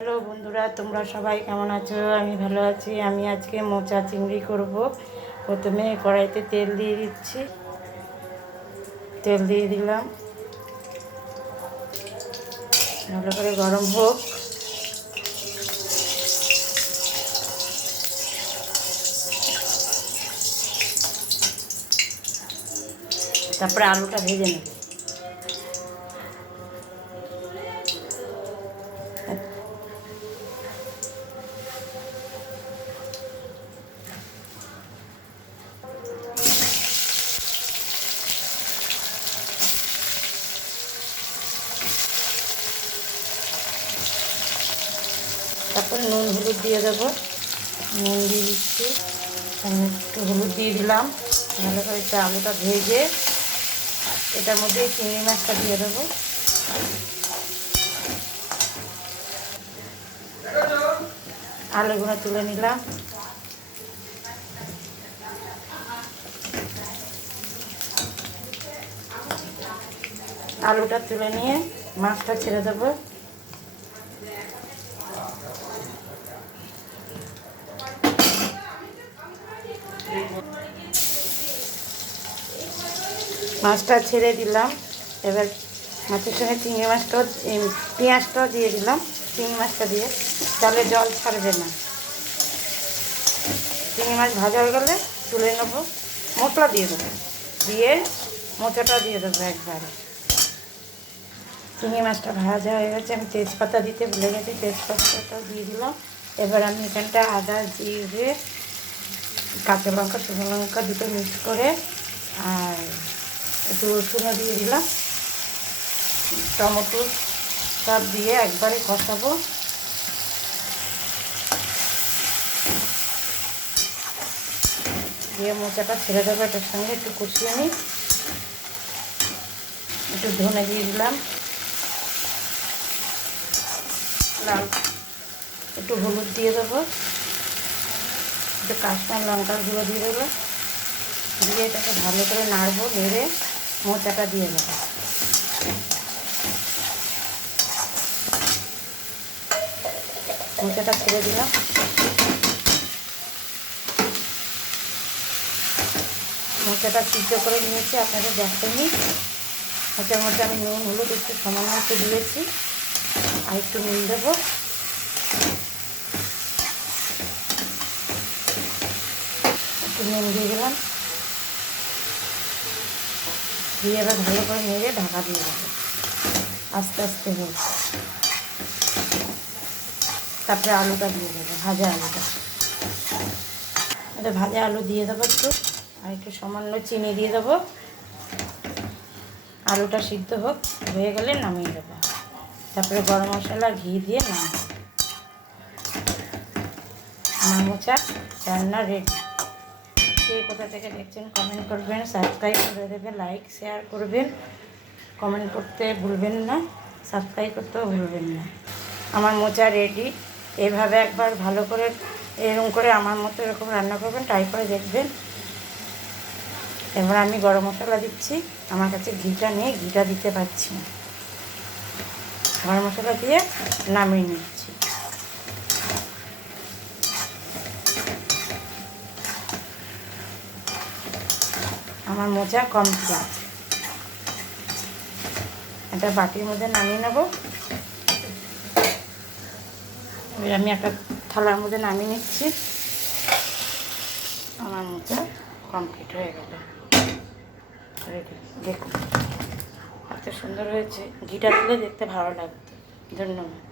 Hello বন্ধুরা, তোমরা সবাই কেমন আছো? আমি ভালো আছি। আমি আজকে মোচা চিংড়ি করব। প্রথমে কড়াইতে তেল দিয়ে দিচ্ছি। তেল দিয়ে দিলাম, ভালো করে গরম হোক। তারপরে আলুটা ভেজে নেব। তারপরে নুন হলুদ দিয়ে দেবো। নুন দিয়ে দিচ্ছি, আমি একটু হলুদ দিয়ে দিলাম। ভালো করে একটু আলুটা ভেজে এটার মধ্যে চিংড়ি মাছটা দিয়ে দেবো। আলুগুলো তুলে নিলাম। আলুটা তুলে নিয়ে মাছটা ছেড়ে দেবো। মাছটা ছেড়ে দিলাম। এবার মাছের সঙ্গে চিংড়ি মাছটাও পেঁয়াজটাও দিয়ে দিলাম। চিংড়ি মাছটা দিয়ে তাহলে জল ছাড়বে না। চিংড়ি মাছ ভাজা হয়ে গেলে তুলে নেবো। মশলা দিয়ে দেবো, দিয়ে মোচাটা দিয়ে দেবো একবারে। চিংড়ি মাছটা ভাজা হয়ে গেছে, আমি তেজপাতা দিতে ভুলে গেছি, তেজপাতাটাও দিয়ে দিলাম। এবার আমি এখানটা আদা জিরে কাঁচা লঙ্কা শুকনো লঙ্কা দুটো মিক্স করে আর একটু রসুনও দিয়ে দিলাম, টমেটো সব দিয়ে একবারে কষাবো। দিয়ে মোচাটা ছেড়ে দেবো। এটার সঙ্গে একটু কষিয়ে নিই। একটু ধনে দিয়ে দিলাম, লাল একটু হলুদ দিয়ে দেবো, একটু কাশ্মীর লঙ্কার গুঁড়ো দিয়ে দেবো। দিয়ে এটাকে ভালো করে নাড়বো, নেড়ে মোচাটা দিয়ে দেবো। মোচাটা ছেড়ে দিলাম। মোচাটা সিদ্ধ করে নিয়েছি, আপনাদের দেখেনি। মোচার মধ্যে আমি নুন হলুদ একটু সামান্য একটু দিয়েছি, আর একটু নুন দেবো। একটু নুন দিয়ে দিলাম, দিয়ে এবার ভালো করে নেড়ে ঢাকা দিয়ে দেবো। আস্তে আস্তে হোক। তারপরে আলুটা দিয়ে দেবো, ভাজা আলুটা। এটা ভাজা আলু দিয়ে দেবো একটু, আর একটু সামান্য চিনি দিয়ে দেবো। আলুটা সিদ্ধ হোক, হয়ে গেলে নামিয়ে দেবো। তারপরে গরম মশলা ঘি দিয়ে নামাবো। আমার মোচা রান্না রেডি। কে কোথা থেকে দেখছেন কমেন্ট করবেন, সাবস্ক্রাইব করে দেবেন, লাইক শেয়ার করবেন, কমেন্ট করতে ভুলবেন না, সাবস্ক্রাইব করতেও ভুলবেন না। আমার মোচা রেডি। এভাবে একবার ভালো করে এরকম করে আমার মতো এরকম রান্না করবেন, ট্রাই করে দেখবেন। এবার আমি গরম মশলা দিচ্ছি। আমার কাছে ঘিটা নেই, ঘিটা দিতে পারছি না। গরম মশলা দিয়ে নামিয়ে নিচ্ছি। আমার মোচা কমপ্লিট। একটা বাটির মধ্যে নামিয়ে নেব। আমি একটা থালার মধ্যে নামিয়ে নিচ্ছি। আমার মোচা কমপ্লিট হয়ে গেল, রেডি। দেখুন কত সুন্দর হয়েছে। ঘিটা দিলে দেখতে ভালো লাগবে। ধন্যবাদ।